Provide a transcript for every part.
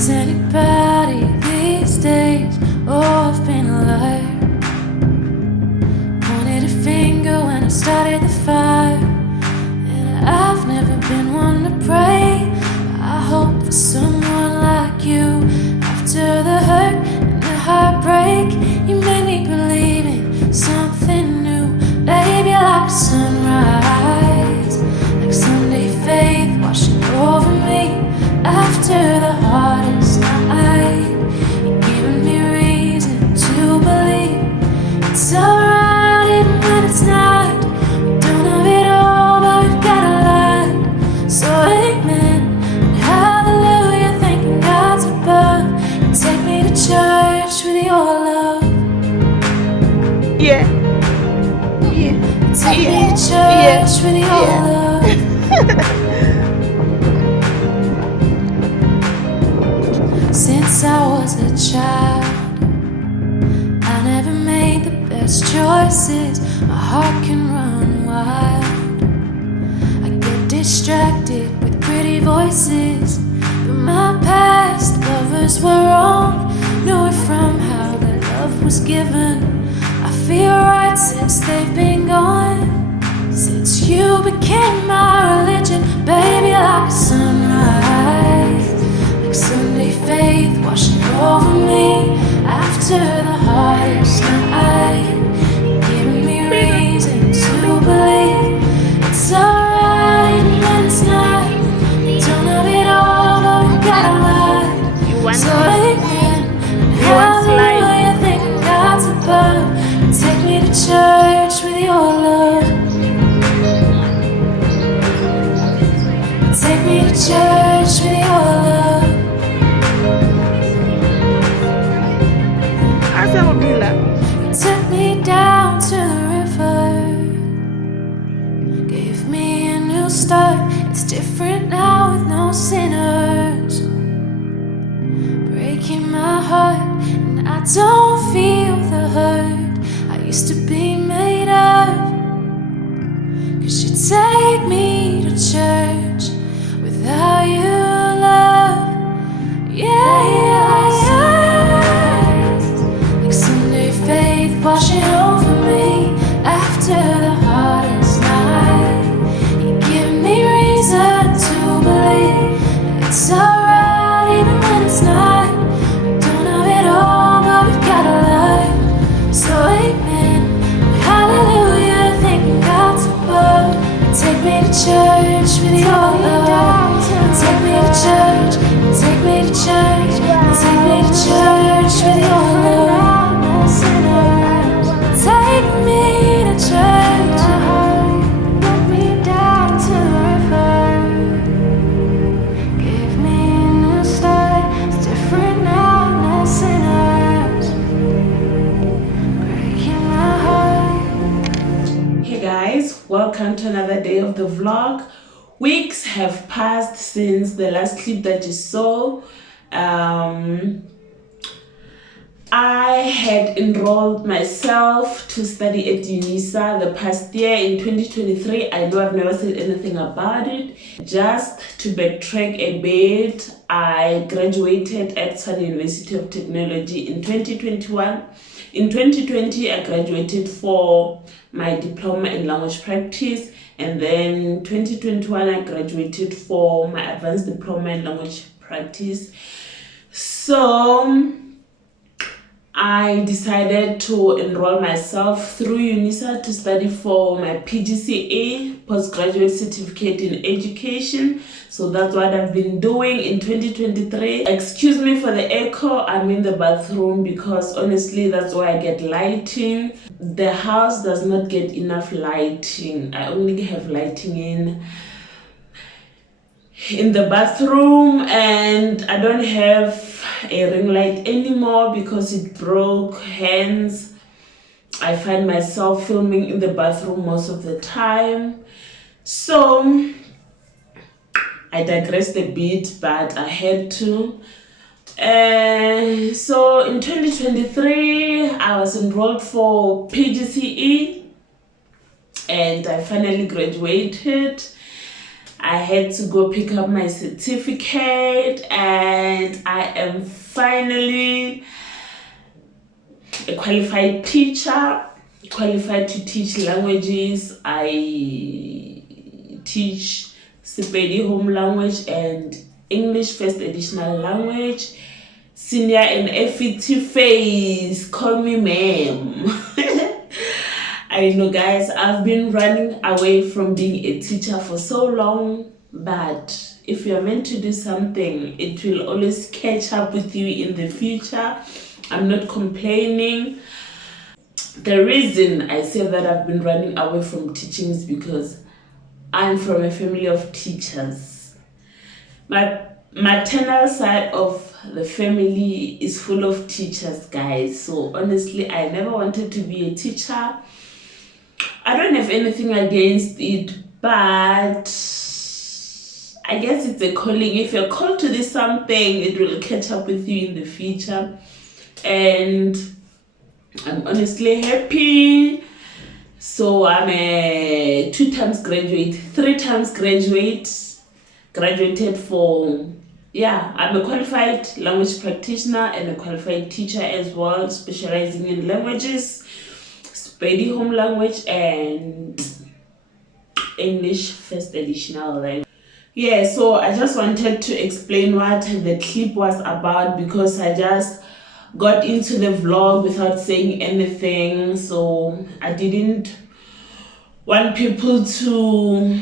Is anybody these days? Oh, I've been a liar. Pointed a finger when I started the fire, and I've never been one to pray. I hope for someone like you. After the hurt and the heartbreak, you made me believe in something new. Baby, like a sunrise, like Sunday faith washing over me. After the hardest night, you're giving me reason to believe it's alright even when it's not. We don't have it all, but we've got a lot. So amen and hallelujah, thanking God's above. And take me to church with your love. Yeah. Take me to church with your love. Since I was a child, I never made the best choices. My heart can run wild. I get distracted with pretty voices, but my past lovers were wrong. Knew it from how that love was given. I feel right since they've been gone. Since you became my religion, baby, like a sunrise, like Sunday faith washing over me. After the hardest night, you're giving me reason to believe it's alright even when it's not. We don't have it all, but we've got a lot. So amen and hallelujah, thanking God's above. And take me to church with your love. Take me to church with your love. You took me down to the river, gave me a new start. It's different now with no sinners, breaking my heart, and I don't feel the hurt I used to be made of. 'Cause you take me to church without you, love. Like Sunday faith washing over me. After the hardest night, you give me reason to believe it's alright even when it's not. We don't have it all, but we've got a lot. So amen, hallelujah, thanking God's above. Take me to church with your love. Take me to church, take me to church, take me to church with your love. Take me to church, put me down to the river. Give me a new start, it's different now, no sinners, breaking my heart. Hey guys, welcome to another day of the vlog. Weeks have passed since the last clip that you saw. I had enrolled myself to study at UNISA the past year in 2023. I know I've never said anything about it. Just to backtrack a bit, I graduated at Tshwane University of Technology in 2021. In 2020, I graduated for my diploma in language practice, and then 2021, I graduated for my advanced diploma in language practice. So I decided to enroll myself through UNISA to study for my PGCE, Postgraduate Certificate in Education. So that's what I've been doing in 2023. Excuse me for the echo, I'm in the bathroom because honestly that's where I get lighting. The house does not get enough lighting. I only have lighting in the bathroom, and I don't have a ring light anymore because it broke. Hence I find myself filming in the bathroom most of the time. So I digressed a bit, but I had to. So in 2023 I was enrolled for PGCE and I finally graduated. I had to go pick up my certificate, and and I am finally a qualified teacher, qualified to teach languages. I teach Sepedi home language and English first additional language. Senior in FET phase, call me ma'am. I know, guys, I've been running away from being a teacher for so long, but if you're meant to do something, it will always catch up with you in the future. I'm not complaining. The reason I say that I've been running away from teaching is because I'm from a family of teachers. My maternal side of the family is full of teachers, guys. So honestly, I never wanted to be a teacher. I don't have anything against it, but I guess it's a calling. If you're called to do something, it will catch up with you in the future. And I'm honestly happy. So I'm a 2 times graduate, 3 times graduated for, yeah, I'm a qualified language practitioner and a qualified teacher as well, specializing in languages, Spady home language and English first additional language. Yeah, so I just wanted to explain what the clip was about because I just got into the vlog without saying anything, so I didn't want people to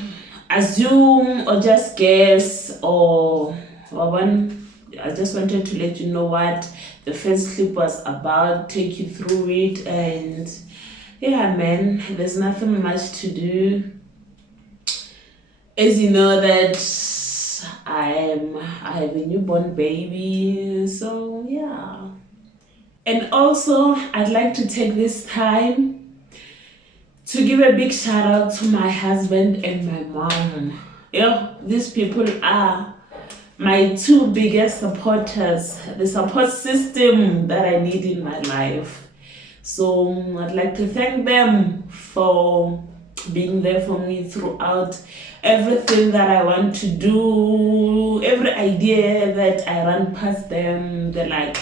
assume or just guess or one. I just wanted to let you know what the first clip was about, take you through it, and yeah, man, there's nothing much to do. As you know that I have a newborn baby, so yeah. And also, I'd like to take this time to give a big shout out to my husband and my mom. Yeah, these people are my 2 biggest supporters, the support system that I need in my life. So I'd like to thank them for being there for me throughout everything that I want to do, every idea that I run past them, they're like,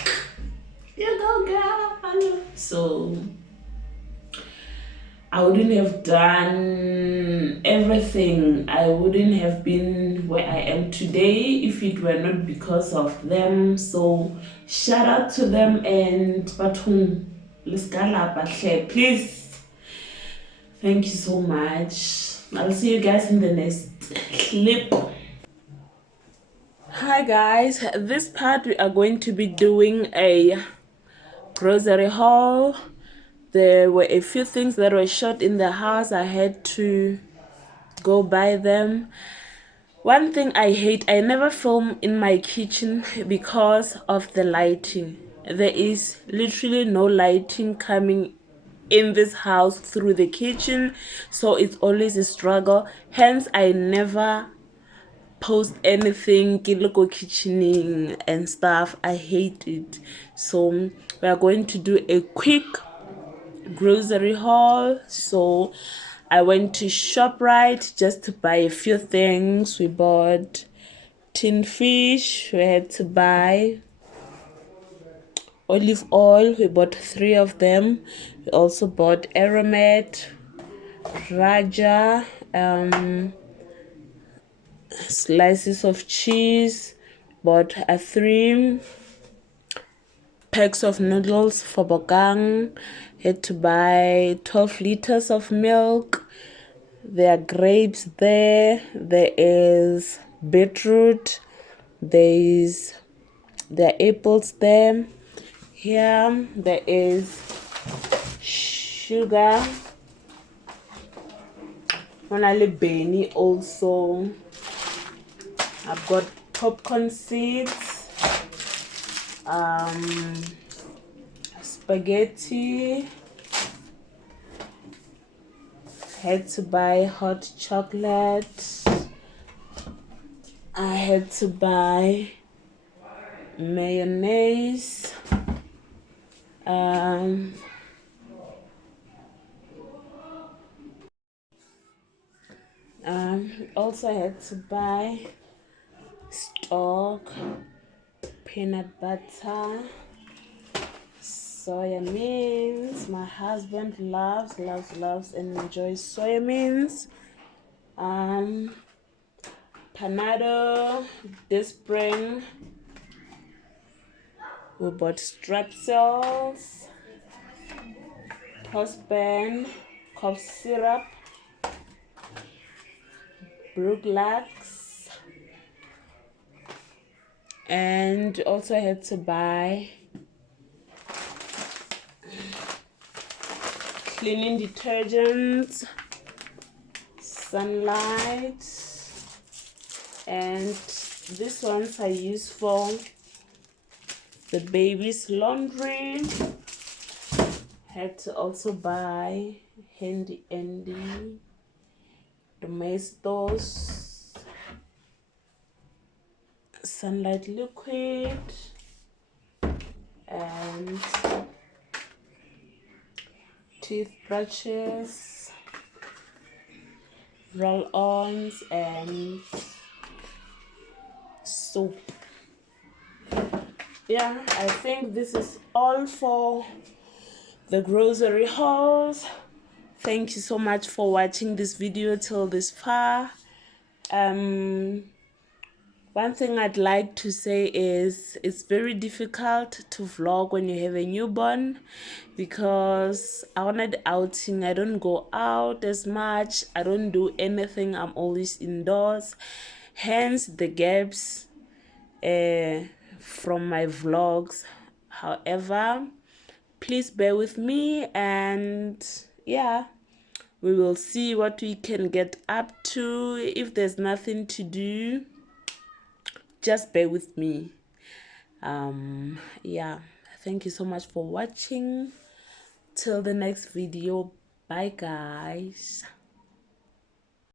you go girl. So I wouldn't have done everything. I wouldn't have been where I am today if it were not because of them. So shout out to them and Batum. Please. Thank you so much. I'll see you guys in the next clip. Hi guys, this part we are going to be doing a grocery haul. There were a few things that were shot in the house. I had to go buy them. One thing I hate, I never film in my kitchen because of the lighting. There is literally no lighting coming in this house through the kitchen, so it's always a struggle. Hence, I never post anything local kitchening and stuff. I hate it. So we are going to do a quick grocery haul. So I went to ShopRite just to buy a few things. We bought tin fish, we had to buy olive oil, we bought 3 of them. We also bought aromat, raja, slices of cheese, bought 3 packs of noodles for bokang, had to buy 12 liters of milk. There are grapes there is beetroot, there are apples there. Here there is sugar, finally Benny. Also I've got popcorn seeds, spaghetti, had to buy hot chocolate, I had to buy mayonnaise, also had to buy stock, peanut butter, soya beans. My husband loves and enjoys soya beans. Panado. This spring we bought strepsils, husband, cough syrup, Bruglax, and also I had to buy cleaning detergents, Sunlight, and these ones I use for the baby's laundry. Had to also buy Handy Andy, Domestos, Sunlight liquid, and toothbrushes, roll-ons, and soap. Yeah, I think this is all for the grocery hauls. Thank you so much for watching this video till this far. One thing I'd like to say is it's very difficult to vlog when you have a newborn, because I wanted outing. I don't go out as much. I don't do anything. I'm always indoors. Hence the gaps from my vlogs. However, please bear with me, and yeah, we will see what we can get up to. If there's nothing to do, just bear with me. Yeah, thank you so much for watching. Till the next video, bye guys.